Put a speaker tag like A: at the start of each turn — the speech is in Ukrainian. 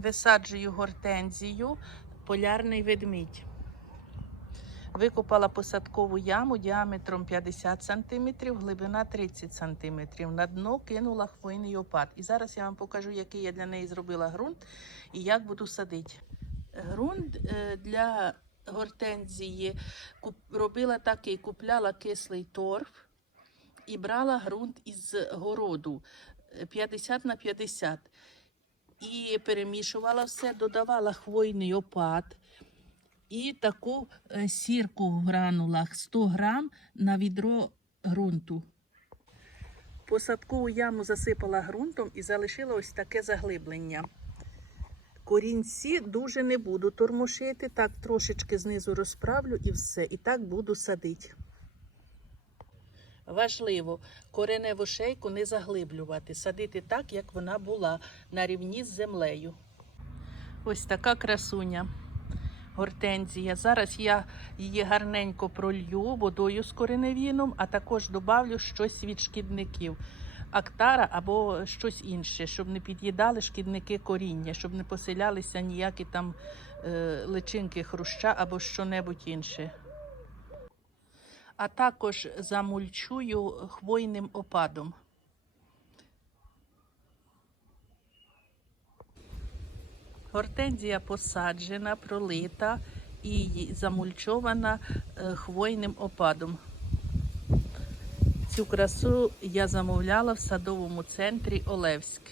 A: Висаджую гортензію, полярний ведмідь. Викопала посадкову яму діаметром 50 см, глибина 30 см. На дно кинула хвойний опад. І зараз я вам покажу, який я для неї зробила ґрунт і як буду садити. Ґрунт е, для гортензії робила такий, купляла кислий торф і брала ґрунт із городу е, 50 на 50. І перемішувала все, додавала хвойний опад і таку е, сірку в гранулах 100 грам на відро ґрунту. Посадкову яму засипала ґрунтом і залишила ось таке заглиблення. Корінці дуже не буду тормошити, так трошечки знизу розправлю і все. І так буду садити. Важливо кореневу шейку не заглиблювати, садити так, як вона була, на рівні з землею. Ось така красуня. Гортензія. Зараз я її гарненько пролью водою з кореневіном, а також добавлю щось від шкідників. Актара або щось інше, щоб не під'їдали шкідники коріння, щоб не поселялися ніякі там е, личинки хруща або що-небудь інше. А також замульчую хвойним опадом. Гортензія посаджена, пролита і замульчована е, хвойним опадом. Цю красу я замовляла в садовому центрі Олевськ.